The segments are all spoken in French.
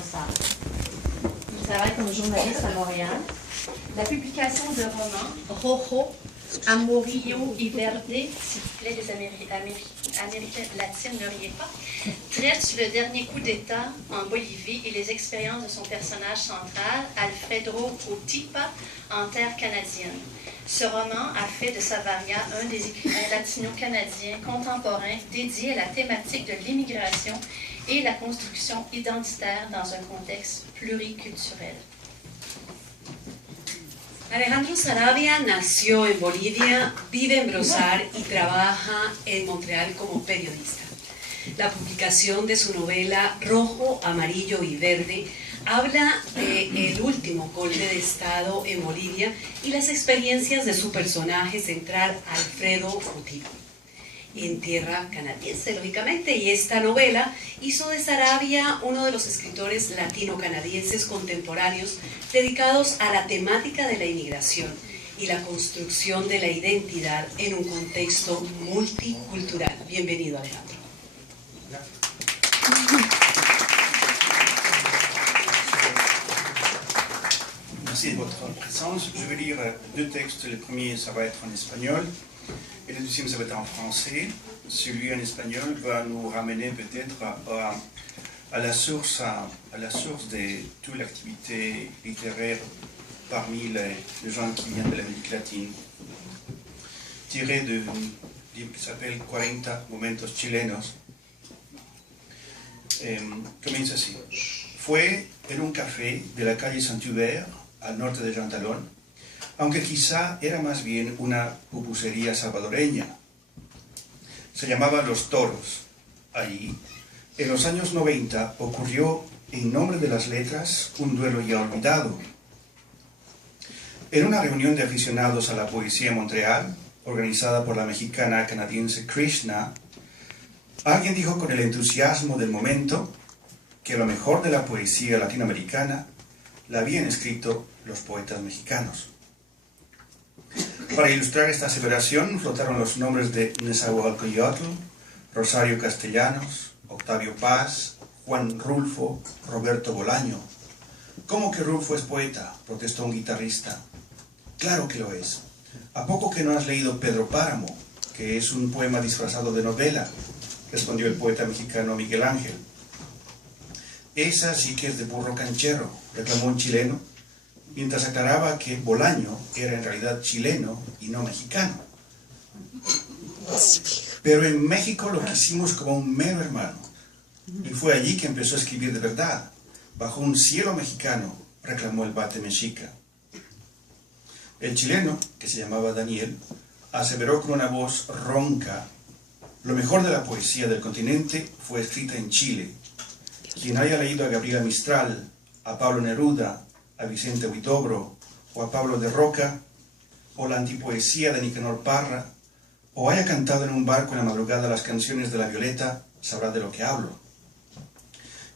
Brossard. Je travaille comme journaliste à Montréal. La publication de romans Rojo, Amorillo y Verde, s'il vous plaît, les Américains latines, ne riez pas, traite sur le dernier coup d'État en Bolivie et les expériences de son personnage central, Alfredo Utipa, en terre canadienne. Ce roman a fait de Savaria un des écrivains latino-canadiens contemporains dédiés à la thématique de l'immigration et la construction identitaire dans un contexte pluriculturel. Alejandro Saravia nació en Bolivia, vive en Brossard y trabaja en Montreal como periodista. La publicación de su novela Rojo, Amarillo y Verde habla del último golpe de Estado en Bolivia y las experiencias de su personaje central, Alfredo Utipa, en tierra canadiense, lógicamente, y esta novela hizo de Saravia uno de los escritores latino-canadienses contemporáneos dedicados a la temática de la inmigración y la construcción de la identidad en un contexto multicultural. Bienvenido, Alejandro. Merci de votre présence. Je vais lire deux textes. Le premier, ça va être en espagnol, et le deuxième, ça va être en français. Celui en espagnol va nous ramener peut-être à la source de toute l'activité littéraire parmi les gens qui viennent de l'Amérique latine. Tiré de livre qui s'appelle 40 Momentos Chilenos. Comienza así. Fue en un café de la calle Saint-Hubert, al norte de Jean Talon, aunque quizá era más bien una pupusería salvadoreña. Se llamaba Los Toros. Allí, en los años 90, ocurrió, en nombre de las letras, un duelo ya olvidado. En una reunión de aficionados a la poesía en Montreal, organizada por la mexicana canadiense Krishna, alguien dijo con el entusiasmo del momento que lo mejor de la poesía latinoamericana la habían escrito los poetas mexicanos. Para ilustrar esta aseveración flotaron los nombres de Nezahualcóyotl, Rosario Castellanos, Octavio Paz, Juan Rulfo, Roberto Bolaño. ¿Cómo que Rulfo es poeta?, protestó un guitarrista. Claro que lo es. ¿A poco que no has leído Pedro Páramo, que es un poema disfrazado de novela?, respondió el poeta mexicano Miguel Ángel. Esa sí que es de burro canchero, reclamó un chileno, mientras aclaraba que Bolaño era en realidad chileno y no mexicano. Pero en México lo quisimos como un mero hermano, y fue allí que empezó a escribir de verdad, bajo un cielo mexicano, reclamó el bate mexica. El chileno, que se llamaba Daniel, aseveró con una voz ronca: lo mejor de la poesía del continente fue escrita en Chile. Quien haya leído a Gabriela Mistral, a Pablo Neruda, a Vicente Huidobro, o a Pablo de Roca, o la antipoesía de Nicanor Parra, o haya cantado en un barco en la madrugada las canciones de La Violeta, sabrá de lo que hablo.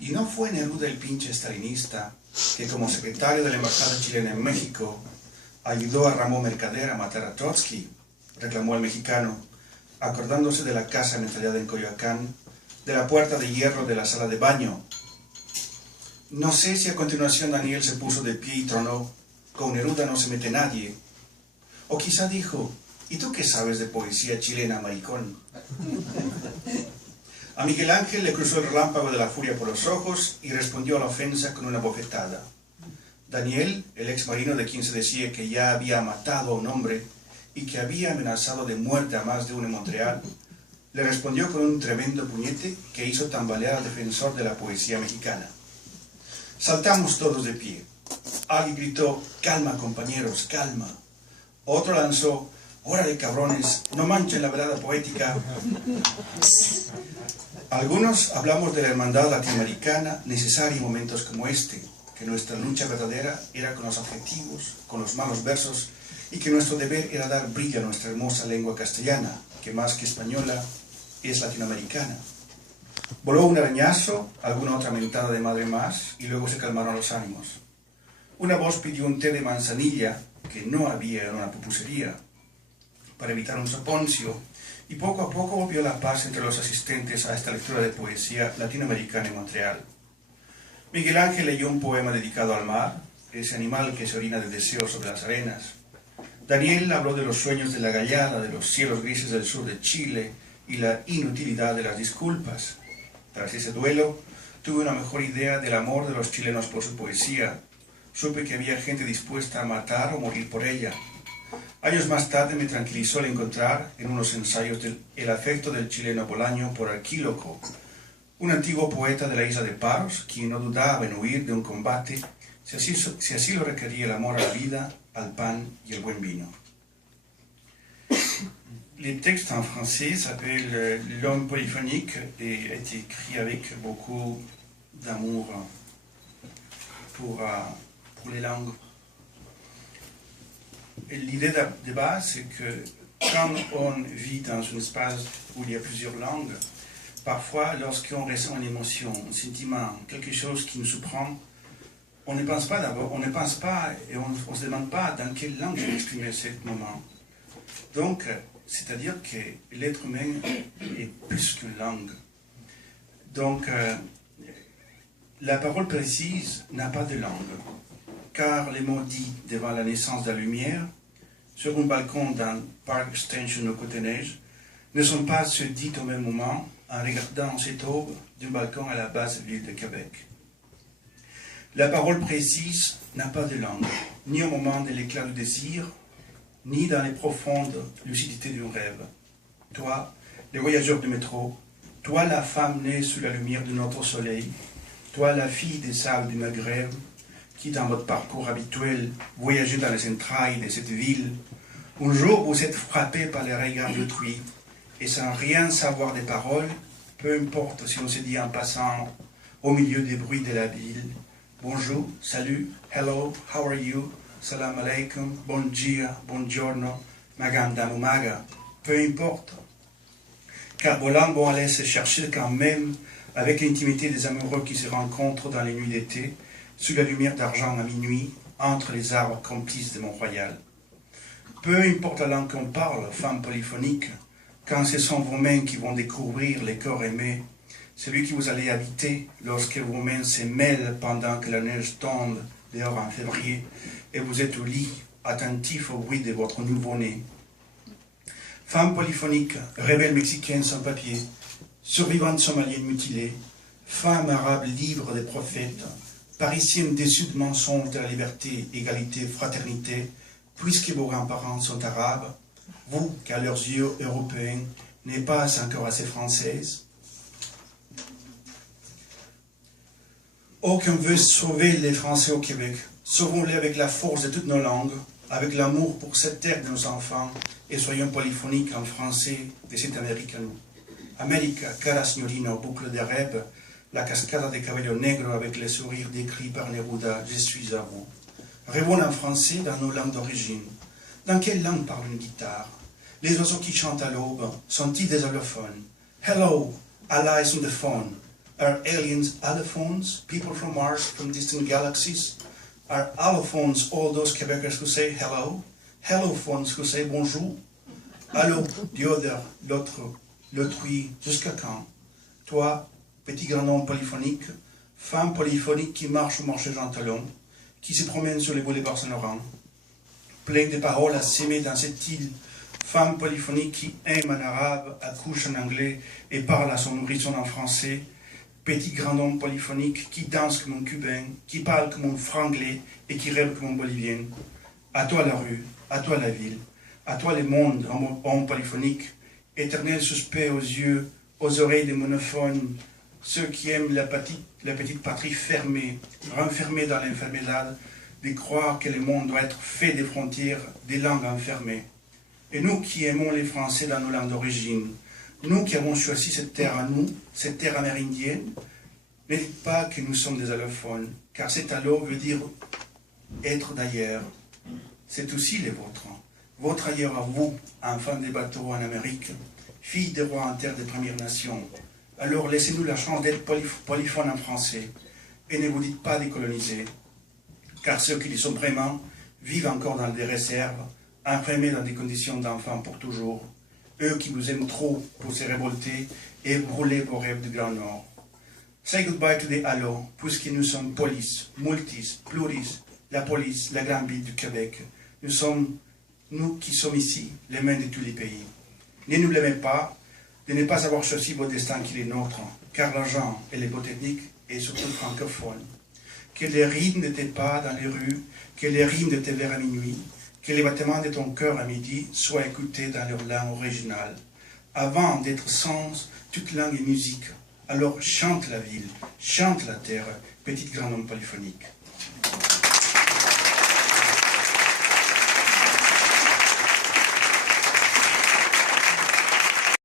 Y no fue Neruda el pinche stalinista que, como secretario de la Embajada chilena en México, ayudó a Ramón Mercader a matar a Trotsky, reclamó el mexicano, acordándose de la casa ametrallada en Coyoacán, de la puerta de hierro de la sala de baño. No sé si a continuación Daniel se puso de pie y tronó: con Neruda no se mete nadie. O quizá dijo: ¿y tú qué sabes de poesía chilena, maricón? A Miguel Ángel le cruzó el relámpago de la furia por los ojos y respondió a la ofensa con una bofetada. Daniel, el ex marino de quien se decía que ya había matado a un hombre y que había amenazado de muerte a más de uno en Montreal, le respondió con un tremendo puñete que hizo tambalear al defensor de la poesía mexicana. Saltamos todos de pie. Alguien gritó: calma, compañeros, calma. Otro lanzó: órale, cabrones, no manchen la velada poética. Algunos hablamos de la hermandad latinoamericana necesaria en momentos como este, que nuestra lucha verdadera era con los adjetivos, con los malos versos, y que nuestro deber era dar brillo a nuestra hermosa lengua castellana, que más que española es latinoamericana. Voló un arañazo, alguna otra mentada de madre más, y luego se calmaron los ánimos. Una voz pidió un té de manzanilla, que no había en una pupusería, para evitar un soponcio, y poco a poco volvió la paz entre los asistentes a esta lectura de poesía latinoamericana en Montreal. Miguel Ángel leyó un poema dedicado al mar, ese animal que se orina de deseo sobre las arenas. Daniel habló de los sueños de la gallada, de los cielos grises del sur de Chile y la inutilidad de las disculpas. Tras ese duelo, tuve una mejor idea del amor de los chilenos por su poesía. Supe que había gente dispuesta a matar o morir por ella. Años más tarde me tranquilizó el encontrar en unos ensayos el afecto del chileno Bolaño por Arquíloco, un antiguo poeta de la isla de Paros, quien no dudaba en huir de un combate si así lo requería el amor a la vida, al pan y el buen vino. Le texte en français s'appelle L'homme polyphonique et a été écrit avec beaucoup d'amour pour les langues. L'idée de base, c'est que quand on vit dans un espace où il y a plusieurs langues, parfois, lorsqu'on ressent une émotion, un sentiment, quelque chose qui nous surprend, on ne pense pas d'abord, on ne pense pas et on ne se demande pas dans quelle langue exprimer ce moment. Donc, c'est-à-dire que l'être humain est plus qu'une langue. Donc, la parole précise n'a pas de langue, car les mots dits devant la naissance de la lumière, sur un balcon d'un parc extension au Côte-Neige, ne sont pas ceux dits au même moment en regardant cette aube d'un balcon à la basse ville de Québec. La parole précise n'a pas de langue, ni au moment de l'éclat du désir, ni dans les profondes lucidités d'un rêve. Toi, le voyageur du métro, toi la femme née sous la lumière de notre soleil, toi la fille des sables du Maghreb, qui dans votre parcours habituel voyagez dans les entrailles de cette ville, un jour vous êtes frappé par les regards d'autrui, et sans rien savoir des paroles, peu importe si on se dit en passant au milieu des bruits de la ville, bonjour, salut, hello, how are you, salam alaikum, bon dia, buongiorno, maganda maga, peu importe. Car Bolaño allait se chercher quand même avec l'intimité des amoureux qui se rencontrent dans les nuits d'été, sous la lumière d'argent à minuit, entre les arbres complices de Mont-Royal. Peu importe la langue qu'on parle, femme polyphonique, quand ce sont vos mains qui vont découvrir les corps aimés, celui que vous allez habiter lorsque vos mains se mêlent pendant que la neige tombe dehors en février et vous êtes au lit, attentif au bruit de votre nouveau-né. Femme polyphonique, rebelle mexicaine sans papier, survivante somalienne mutilée, femme arabe libre des prophètes, parisienne déçue de mensonges de la liberté, égalité, fraternité, puisque vos grands-parents sont arabes, vous, qu'à leurs yeux européens, n'êtes pas encore assez française. Oh, qu'on veut sauver les Français au Québec, sauvons-les avec la force de toutes nos langues, avec l'amour pour cette terre de nos enfants, et soyons polyphoniques en français de cette Amérique à nous. América, cara signorina, boucle de rêve, la cascade de cabello negro avec les sourires décrits par Neruda, je suis à vous. Rêvons en français dans nos langues d'origine. Dans quelle langue parle une guitare? Les oiseaux qui chantent à l'aube sont-ils des allophones? Hello, allies on the phone. Are aliens allophones? People from Mars, from distant galaxies? Are allophones all those Quebecers who say hello? Hellophones who say bonjour? Allô, the other, l'autre, l'autrui, jusqu'à quand? Toi, petit grand homme polyphonique, femme polyphonique qui marche au marché Jean Talon, qui se promène sur les boulevards Saint-Laurent, plein de paroles à s'aimer dans cette île, femme polyphonique qui aime en arabe, accouche en anglais et parle à son nourrisson en français, petit grand homme polyphonique qui danse comme un cubain, qui parle comme un franglais et qui rêve comme un bolivien. À toi la rue, à toi la ville, à toi le monde, homme polyphonique, éternel suspect aux yeux, aux oreilles des monophones, ceux qui aiment la petite patrie fermée, renfermée dans l'infermedad, de croire que le monde doit être fait des frontières, des langues enfermées. Et nous qui aimons les Français dans nos langues d'origine, nous qui avons choisi cette terre à nous, cette terre amérindienne, ne dites pas que nous sommes des allophones, car cet allo veut dire être d'ailleurs. C'est aussi le vôtre. Votre ailleurs à vous, enfants des bateaux en Amérique, filles des rois en terre des Premières Nations. Alors laissez-nous la chance d'être polyphones en français, et ne vous dites pas décolonisés, car ceux qui le sont vraiment vivent encore dans des réserves, imprimés dans des conditions d'enfants pour toujours, eux qui vous aiment trop pour se révolter et brûler vos rêves du Grand Nord. Say goodbye to the halo, puisque nous sommes polis, multis, pluris, la police, la grande ville du Québec. Nous sommes, nous qui sommes ici, les mains de tous les pays. Ne nous blâmez pas de ne pas avoir choisi votre destin qui est nôtre, car l'argent et les beaux techniques est surtout francophone. Que les rythmes de tes pas dans les rues, que les rimes de tes vers à minuit, que les battements de ton cœur à midi soient écoutés dans leur langue originale. Avant d'être sens, toute langue et musique, alors chante la ville, chante la terre, petit grand homme polyphonique.